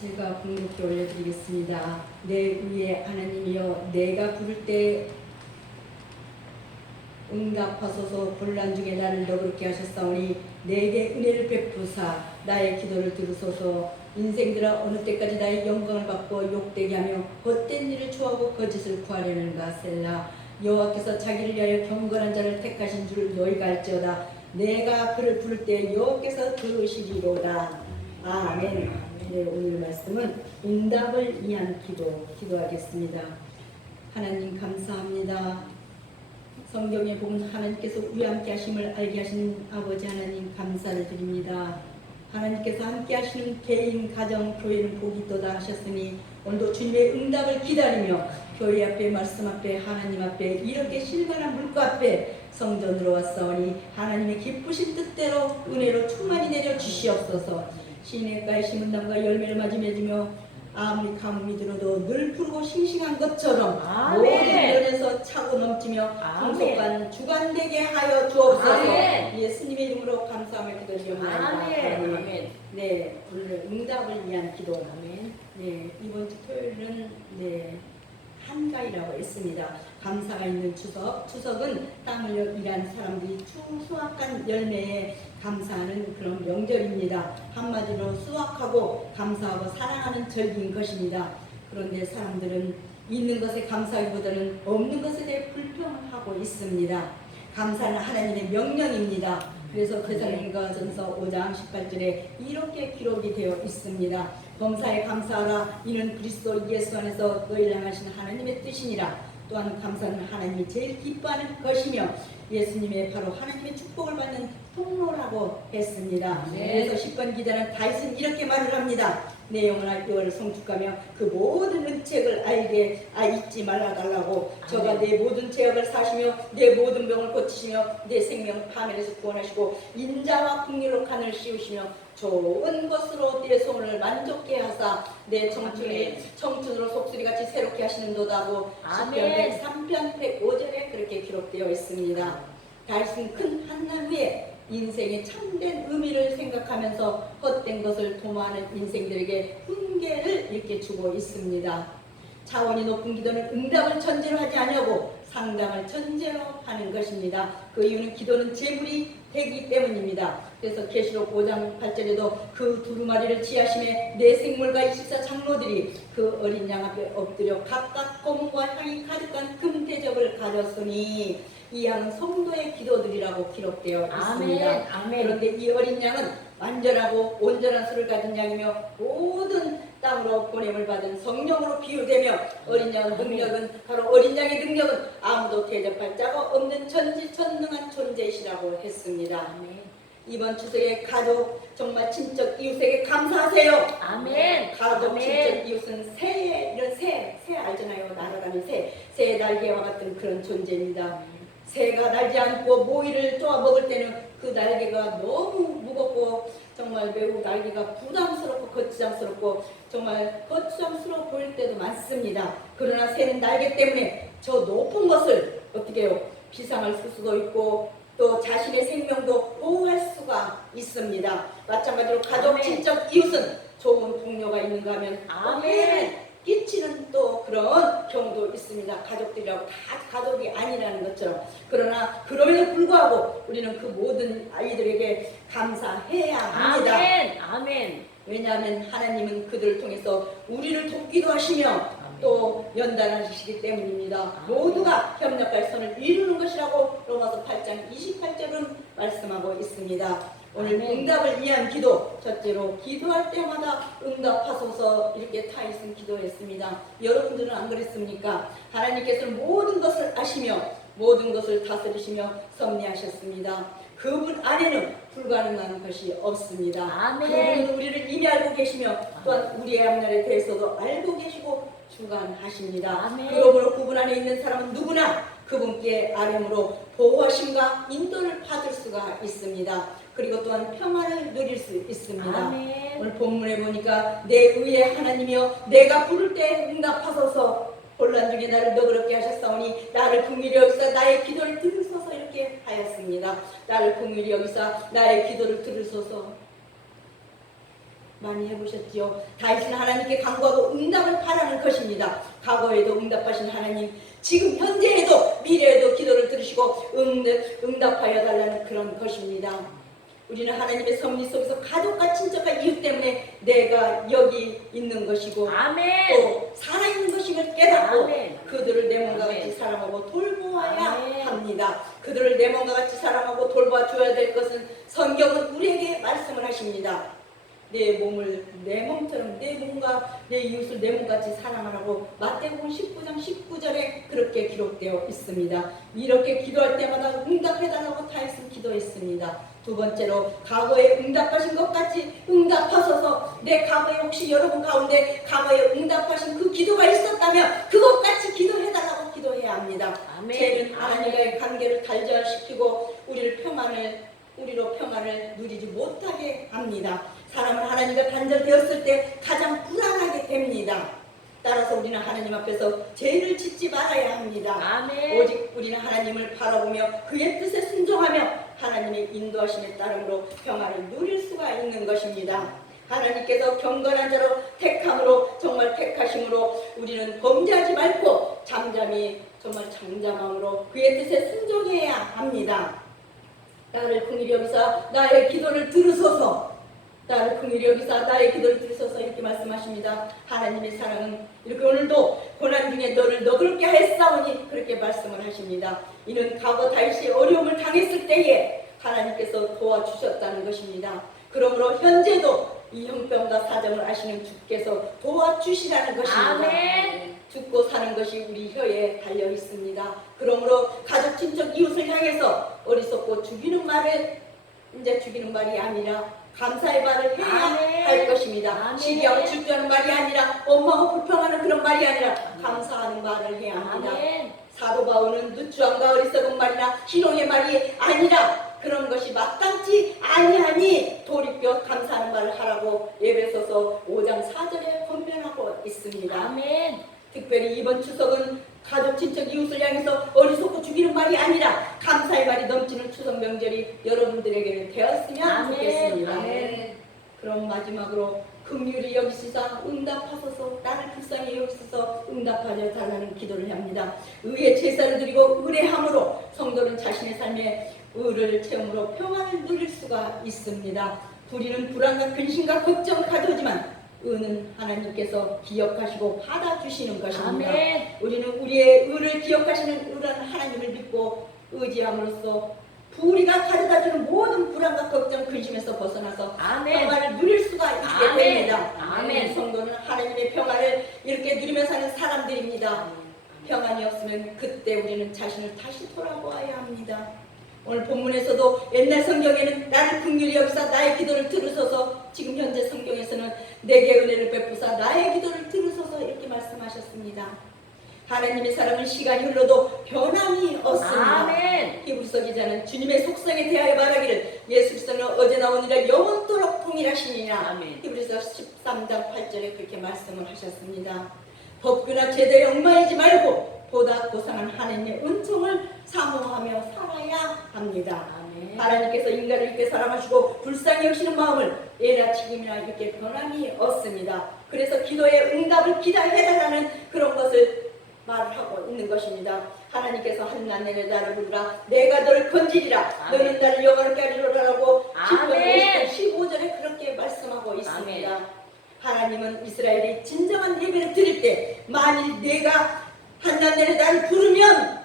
제가 궁극히 올려드리겠습니다. 내 위에 하나님이여, 내가 부를 때 응답하소서. 곤란 중에 나를 너그럽게 하셨사오니 내게 은혜를 베푸사 나의 기도를 들으소서. 인생들아, 어느 때까지 나의 영광을 받고 욕되게 하며 헛된 일을 좋아하고 거짓을 구하려는가. 셀라. 여호와께서 자기를 위하여 경건한 자를 택하신 줄 너희가 알지어다. 내가 그를 부를 때 여호와께서 들으시리로다. 아멘. 네, 오늘 말씀은 응답을 위한 기도하겠습니다. 하나님 감사합니다. 성경에 보면 하나님께서 우리 함께 하심을 알게 하시는 아버지 하나님 감사를 드립니다. 하나님께서 함께 하시는 개인, 가정, 교회는 복이 있도다 하셨으니 오늘도 주님의 응답을 기다리며 교회 앞에, 말씀 앞에, 하나님 앞에, 이렇게 실만한 물가 앞에 성전으로 왔사오니 하나님의 기쁘신 뜻대로 은혜로 충만히 내려 주시옵소서. 시냇가에 심은 나무가 열매를 맞이 맺으며 아무리 가뭄이 들어도 늘 푸르고 싱싱한 것처럼 모든 면에서 차고 넘치며 풍속한 주관되게 하여 주옵소서. 예수님의 이름으로 감사하며 기도드립니다. 아멘. 네, 오늘 응답을 위한 기도. 아멘. 네, 이번 주 토요일은 한가위라고 했습니다. 감사가 있는 추석. 추석은 땀 흘려 일한 사람들이 수확한 열매에 감사하는 그런 명절입니다. 한마디로 수확하고 감사하고 사랑하는 절기인 것입니다. 그런데 사람들은 있는 것에 감사하기보다는 없는 것에 대해 불평하고 있습니다. 감사는 하나님의 명령입니다. 그래서 데살로니가전서 5장 18절에 이렇게 기록이 되어 있습니다. 범사에 감사하라. 이는 그리스도 예수 안에서 너희를 향하신 하나님의 뜻이니라. 또한 감사는 하나님이 제일 기뻐하는 것이며 예수님의 바로 하나님의 축복을 받는 통로라고 했습니다. 그래서 10번 기자는 다윗은 이렇게 말을 합니다. 내 영혼아 여호와를 송축하며 그 모든 은책을 알게 잊지 말아달라고. 저가 내 모든 죄악을 사시며 내 모든 병을 고치시며 내 생명 파멸에서 구원하시고 인자와 긍휼로 칸을 씌우시며 좋은 것으로 내 소원을 만족케 하사 내 청춘으로 속수리같이 새롭게 하시는도다고 시편 103편 105절에 그렇게 기록되어 있습니다. 다윗은 큰 한난 후에 인생의 참된 의미를 생각하면서 헛된 것을 도모하는 인생들에게 훈계를 이렇게 주고 있습니다. 차원이 높은 기도는 응답을 전제로 하지 아니하고 상담을 전제로 하는 것입니다. 그 이유는 기도는 제물이 되기 때문입니다. 그래서 계시록 5장 8절에도 그 두루마리를 취하심에 내 생물과 24장로들이 그 어린 양 앞에 엎드려 각각 검은과 향이 가득한 금대접을 가졌으니 이 양은 성도의 기도들이라고 기록되어 있습니다. 그런데 이 어린 양은 완전하고 온전한 수를 가진 양이며 모든 땅으로 보냄을 받은 성령으로 비유되며 어린 양의 능력은 바로 어린 양의 능력은 아무도 대접할 자가 없는 전지전능한 존재이시라고 했습니다. 이번 추석에 가족, 정말 친척, 이웃에게 감사하세요. 아멘. 가족, 친척, 이웃은 이런 새 알잖아요. 날아가는 새의 날개와 같은 그런 존재입니다. 새가 날지 않고 모이를 쪼아 먹을 때는 그 날개가 너무 무겁고 정말 매우 날개가 부담스럽고 거추장스럽고 정말 거추장스러워 보일 때도 많습니다. 그러나 새는 날개 때문에 저 높은 것을 어떻게 해요? 비상을 쓸 수도 있고 또 자신의 생명도 보호할 수가 있습니다. 마찬가지로 가족, 친척, 이웃은 좋은 동료가 있는가 하면 끼치는 또 그런 경우도 있습니다. 가족들이라고 다 가족이 아니라는 것처럼. 그러나 그럼에도 불구하고 우리는 그 모든 아이들에게 감사해야 합니다. 왜냐하면 하나님은 그들을 통해서 우리를 돕기도 하시며 또 연단하시기 때문입니다. 모두가 협력할 선을 이루는 것이라고 로마서 8장 28절은 말씀하고 있습니다. 오늘 응답을 위한 기도, 첫째로 기도할 때마다 응답하소서 이렇게 타이슨 기도했습니다. 여러분들은 안 그랬습니까? 하나님께서는 모든 것을 아시며 모든 것을 다스리시며 섭리하셨습니다. 그분 안에는 불가능한 것이 없습니다. 그분은 우리를 이미 알고 계시며 또한 우리의 앞날에 대해서도 알고 계시고 주관하십니다. 그러므로 그분 안에 있는 사람은 누구나 그분께 아뢰므로 보호하심과 인도를 받을 수가 있습니다. 그리고 또한 평안을 누릴 수 있습니다. 오늘 본문에 보니까 내 의의 하나님이여 내가 부를 때 응답하소서. 혼란 중에 나를 너그럽게 하셨사오니 나를 긍휼히 여기사 나의 기도를 들으소서 이렇게 하였습니다. 나를 긍휼히 여기사 나의 기도를 들으소서. 많이 해보셨지요. 다윗은 하나님께 간구하고 응답을 바라는 것입니다. 과거에도 응답하신 하나님, 지금 현재에도 미래에도 기도를 들으시고 응답하여 달라는 그런 것입니다. 우리는 하나님의 섭리 속에서 가족과 친척과 이웃 때문에 내가 여기 있는 것이고 아멘. 또 살아있는 것임을 깨닫고 아멘. 그들을 내 몸과 같이 아멘. 사랑하고 돌보아야 아멘. 합니다. 그들을 내 몸과 같이 사랑하고 돌봐줘야 될 것은 성경은 우리에게 말씀을 하십니다. 내 몸을 내 몸처럼 내 몸과 내 이웃을 내 몸같이 사랑하라고 마태복음 19장 19절에 그렇게 기록되어 있습니다. 이렇게 기도할 때마다 응답해달라고 다윗은 기도했습니다. 두 번째로 과거에 응답하신 것 같이 응답하소서. 내 과거에 혹시 여러분 가운데 과거에 응답하신 그 기도가 있었다면 그것같이 기도해달라고 기도해야 합니다. 아멘. 죄는 하나님과의 관계를 단절시키고 우리로 평안을 누리지 못하게 합니다. 사람은 하나님과 단절되었을 때 가장 불안하게 됩니다. 따라서 우리는 하나님 앞에서 죄를 짓지 말아야 합니다. 아멘. 오직 우리는 하나님을 바라보며 그의 뜻에 순종하며 하나님의 인도하심에 따름으로 평안을 누릴 수가 있는 것입니다. 하나님께서 경건한 자로 택함으로 정말 택하심으로 우리는 범죄하지 말고 잠잠히 정말 장잠함으로 그의 뜻에 순종해야 합니다. 나를 긍휼히 여기사 나의 기도를 들으소서. 나를 긍휼히 여기사 나의 기도를 들으소서 이렇게 말씀하십니다. 하나님의 사랑은 이렇게 오늘도 고난 중에 너를 너그럽게 하였사오니 그렇게 말씀을 하십니다. 이는 과거 다윗이 어려움을 당했을 때에 하나님께서 도와주셨다는 것입니다. 그러므로 현재도 이 형편과 사정을 아시는 주께서 도와주시라는 것입니다. 아멘. 죽고 사는 것이 우리 혀에 달려 있습니다. 그러므로 가족, 친척, 이웃을 향해서 어리석고 죽이는 말이 아니라 감사의 말을 해야 아멘. 할 것입니다. 아멘. 시기하고 질투하는 말이 아니라 원망하고 불평하는 그런 말이 아니라 감사하는 말을 해야 합니다. 아멘. 사도 바울은 누추함과 어리석은 말이나 희롱의 말이 아니라 그런 것이 마땅치 아니하니 돌이켜 감사하는 말을 하라고 에베소서 5장 4절에 권면하고 있습니다. 아멘. 특별히 이번 추석은 가족, 친척, 이웃을 향해서 어리석고 죽이는 말이 아니라 감사의 말이 넘치는 추석 명절이 여러분들에게는 되었으면 아멘. 좋겠습니다. 아멘. 그럼 마지막으로 긍휼히 여기시사 응답하소서. 나를 불쌍히 여기소서 응답하여 달라는 기도를 합니다. 의의 제사를 드리고 의뢰함으로 성도는 자신의 삶에 의를 채움으로 평안을 누릴 수가 있습니다. 불의는 불안과 근심과 걱정을 가져오지만 의는 하나님께서 기억하시고 받아주시는 것입니다. 아멘. 우리는 우리의 의를 기억하시는 의로운 하나님을 믿고 의지함으로써 불의가 가져다주는 모든 불안과 걱정, 근심에서 벗어나서 아멘. 평안을 누릴 수가 있게 아멘. 됩니다. 아멘. 성도는 하나님의 평안을 이렇게 누리며 사는 사람들입니다. 평안이 없으면 그때 우리는 자신을 다시 돌아보아야 합니다. 오늘 본문에서도 옛날 성경에는 나를 긍휼히 여기사 나의 기도를 들으소서, 지금 현재 성경에서는 내게 은혜를 베푸사 나의 기도를 들으소서 이렇게 말씀하셨습니다. 하나님의 사랑은 시간이 흘러도 변함이 없습니다. 아멘. 히브리서 기자는 주님의 속성에 대하여 말하기를 예수 그리스도는 어제나 오늘이라 영원토록 동일하시니라. 아멘. 히브리서 13장 8절에 그렇게 말씀을 하셨습니다. 법규나 제도에 얽매이지 말고 보다 고상한 하나님의 은총을 사모하며 살아야 합니다. 아멘. 하나님께서 인간을 이렇게 사랑하시고 불쌍히 여기시는 마음을 예나 지금이나 이렇게 변함이 없습니다. 그래서 기도의 응답을 기다려달라는 그런 것을 말하고 있는 것입니다. 하나님께서 한낱 내내 나를 부르라 내가 너를 건지리라 아멘. 너는 나를 영원하게 하리로라라고 아멘. 15절에 그렇게 말씀하고 있습니다. 아멘. 하나님은 이스라엘이 진정한 예배를 드릴 때 만일 내가 한낱 내내 나를 부르면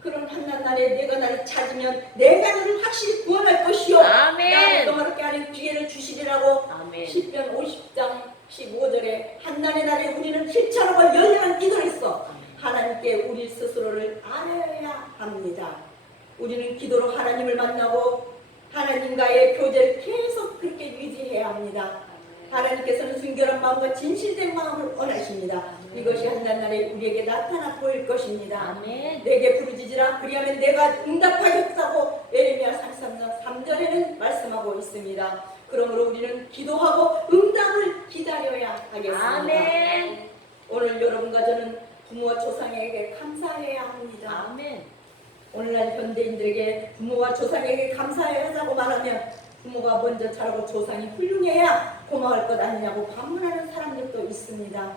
그런 한낱 날에 내가 나를 찾으면 내가 너를 확실히 구원할 것이요 아멘. 나를 영원하게 하는 기회를 주시리라고 아멘. 시편 50장 15절에 한낮의 날에 우리는 실천하고 열렬한 기도를 했어. 하나님께 우리 스스로를 알아야 합니다. 우리는 기도로 하나님을 만나고 하나님과의 교제를 계속 그렇게 유지해야 합니다. 하나님께서는 순결한 마음과 진실된 마음을 원하십니다. 이것이 한낱날에 우리에게 나타나 보일 것입니다. 아멘. 내게 부르짖으라 그리하면 내가 응답하겠다고 예레미야 33장 3절에는 말씀하고 있습니다. 그러므로 우리는 기도하고 응답을 기다려야 하겠습니다. 아멘. 오늘 여러분과 저는 부모와 조상에게 감사해야 합니다. 아멘. 오늘날 현대인들에게 부모와 조상에게 감사해야 하자고 말하면 부모가 먼저 자라고 조상이 훌륭해야 고마울 것 아니냐고 반문하는 사람들도 있습니다.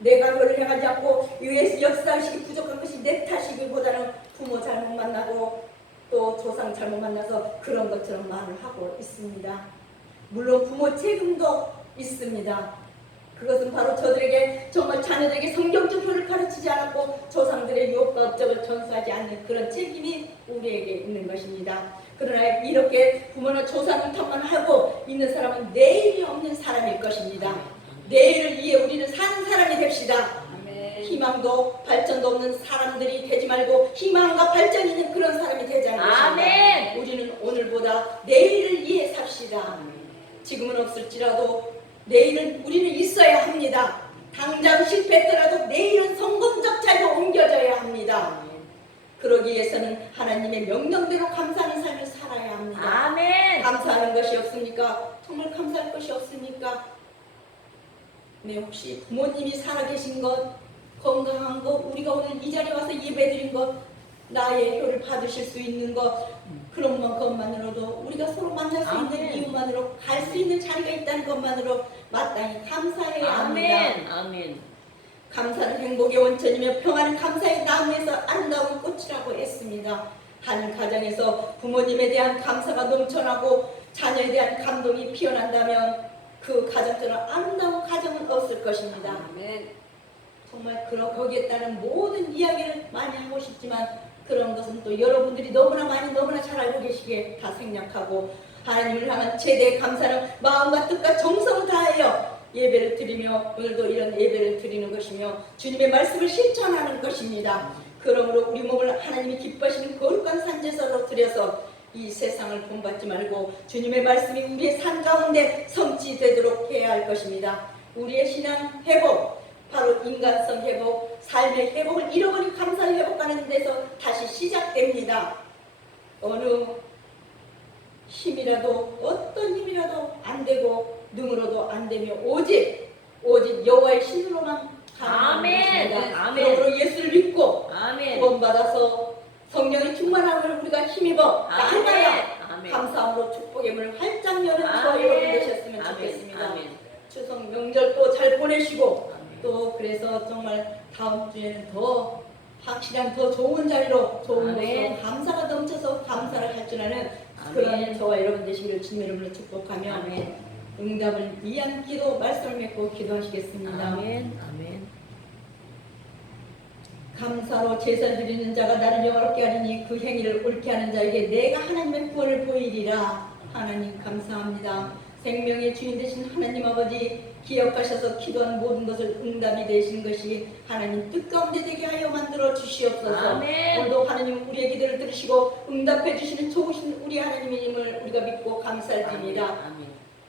내가 그걸 행하지 않고 위에서 역사의식이 부족한 것이 내 탓이기보다는 부모 잘못 만나고 또 조상 잘못 만나서 그런 것처럼 말을 하고 있습니다. 물론 부모 책임도 있습니다. 그것은 바로 저들에게 정말 자녀들에게 성경적 표를 가르치지 않았고 조상들의 유업과 업적을 전수하지 않는 그런 책임이 우리에게 있는 것입니다. 그러나 이렇게 부모나 조상 탓만 하고 있는 사람은 내일이 없는 사람일 것입니다. 내일을 위해 우리는 사는 사람이 됩시다. 희망도 발전도 없는 사람들이 되지 말고 희망과 발전이 있는 그런 사람이 되자는 것입니다. 우리는 오늘보다 내일을 위해 삽시다. 지금은 없을지라도 내일은 우리는 있어야 합니다. 당장 실패했더라도 내일은 성공적 자리로 옮겨져야 합니다. 그러기 위해서는 하나님의 명령대로 감사하는 삶을 살아야 합니다. 아멘. 감사하는 것이 없습니까? 정말 감사할 것이 없습니까? 네, 혹시 부모님이 살아계신 것, 건강한 것, 우리가 오늘 이 자리에 와서 예배드린 것, 나의 효를 받으실 수 있는 것, 그런 것만으로도 우리가 서로 만날 수 있는 이유만으로 갈 수 있는 자리가 있다는 것만으로 마땅히 감사해야 합니다. 아멘. 감사는 행복의 원천이며 평안은 감사의 나무에서 아름다운 꽃이라고 했습니다. 한 가정에서 부모님에 대한 감사가 넘쳐나고 자녀에 대한 감동이 피어난다면 그 가정처럼 아름다운 가정은 없을 것입니다. 정말 거기에 따른 모든 이야기를 많이 하고 싶지만 그런 것은 또 여러분들이 너무나 잘 알고 계시기에 다 생략하고 하나님을 향한 최대의 감사는 마음과 뜻과 정성을 다하여 예배를 드리며 오늘도 이런 예배를 드리는 것이며 주님의 말씀을 실천하는 것입니다. 그러므로 우리 몸을 하나님이 기뻐하시는 거룩한 산제사로 드려서 이 세상을 본받지 말고 주님의 말씀이 우리의 삶 가운데 성취되도록 해야 할 것입니다. 우리의 신앙 회복, 바로 인간성 회복, 삶의 회복을 잃어버린 감사의 회복하는 데서 다시 시작됩니다. 어느 힘이라도 어떤 힘이라도 안 되고 능으로도 안 되며 오직 여호와의 신으로만 가능한 것입니다. 그러므로 예수를 믿고 구원받아서 성령의 충만함을 우리가 힘입어 나아가야 감사함으로 축복의 문을 활짝 여는 저 여러분 되셨으면 좋겠습니다. 추석 명절도 잘 보내시고 또 그래서 정말 다음 주에는 더 확실한 더 좋은 자리로 좋은 것으로 감사가 넘쳐서 감사를 할 줄 아는 그런 저와 여러분 되시기를 주님의 이름으로 축복하며 응답을 위한 기도 말씀을 맺고 기도하시겠습니다. 감사로 제사를 드리는 자가 나를 영화롭게 하리니 그 행위를 옳게 하는 자에게 내가 하나님의 구원을 보이리라. 하나님 감사합니다. 생명의 주인 되신 하나님 아버지 기억하셔서 기도한 모든 것을 응답이 되신 것이 하나님 뜻 가운데 되게 하여 만들어 주시옵소서. 오늘도 하나님 우리의 기도를 들으시고 응답해 주시는 좋으신 우리 하나님임을 우리가 믿고 감사드립니다.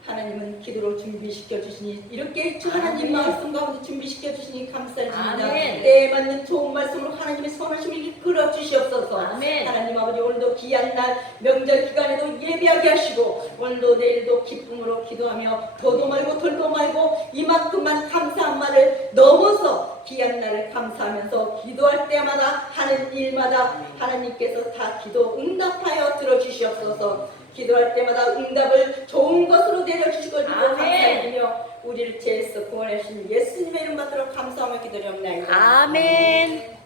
하나님은 기도로 준비시켜 주시니 이렇게 주 하나님 말씀 가운데 준비시켜 주시니 감사드립니다. 때에 맞는 좋은 말씀으로 하나님의 선하심을 이끌어 주시옵소서. 하나님 아버지 오늘도 귀한 날 명절 기간에도 예배하게 하시고 오늘도 내일도 기쁨으로 기도하며 더도 말고 덜도 말고 이만큼만 감사한 말을 넘어서 귀한 날을 감사하면서 기도할 때마다 하는 일마다 하나님께서 다 기도 응답하여 들어주시옵소서. 기도할 때마다 응답을 좋은 것으로 내려주시고 감사드리며 우리를 죄에서 구원하신 예수님의 이름 받들어 감사하며 기도하옵나이다. 아멘.